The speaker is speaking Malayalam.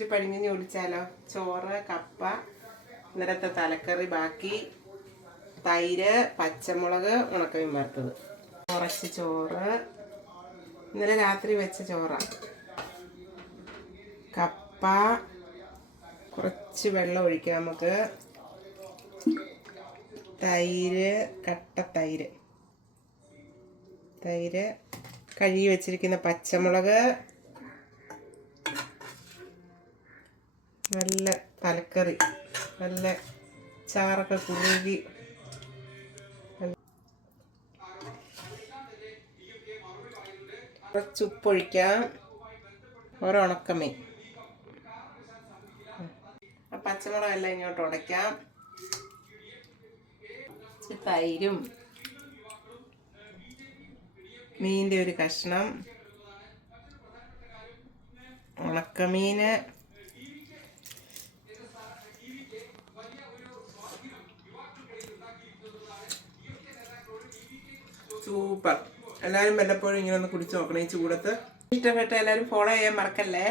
ഇച്ചിരി പഴിഞ്ഞ് ഒടിച്ചാലോ? ചോറ്, കപ്പ, ഇന്നലത്തെ തലക്കറി ബാക്കി, തൈര്, പച്ചമുളക്, ഉണക്കമീൻ വറുത്തത്, കുറച്ച് ചോറ്, ഇന്നലെ രാത്രി വെച്ച ചോറാണ്, കപ്പ, കുറച്ച് വെള്ളം ഒഴിക്കാം നമുക്ക്, തൈര്, കട്ട തൈര്, കഴുകി വെച്ചിരിക്കുന്ന പച്ചമുളക്, നല്ല തലക്കറി, നല്ല ചാറൊക്കെ കുറുകി, കുറച്ച് ഉപ്പൊഴിക്കാം, ഉണക്കമീൻ, പച്ചമുളകെല്ലാം ഇങ്ങോട്ട് ഉടയ്ക്കാം, തൈരും, മീൻ്റെ ഒരു കഷ്ണം, ഉണക്കമീന്, സൂപ്പർ. എല്ലാവരും വല്ലപ്പോഴും ഇങ്ങനെ ഒന്ന് കുടിച്ച് നോക്കണം ഈ ചൂടത്ത്. ഇഷ്ടപ്പെട്ട എല്ലാവരും ഫോളോ ചെയ്യാൻ മറക്കല്ലേ.